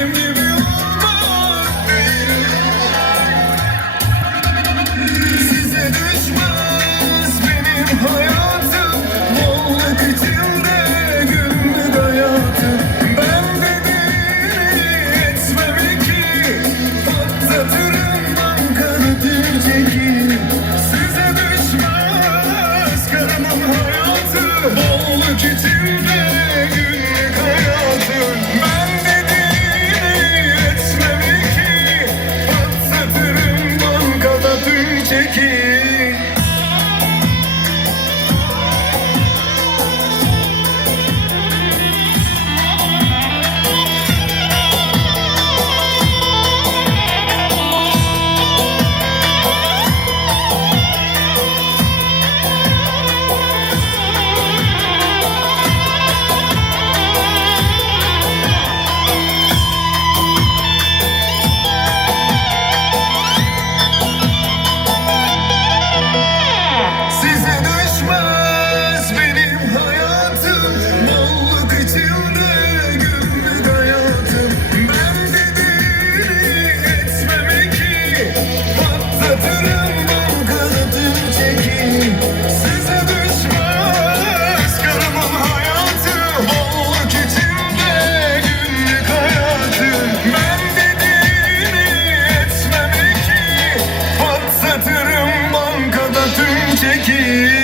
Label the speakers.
Speaker 1: benim me. çekil Yeah.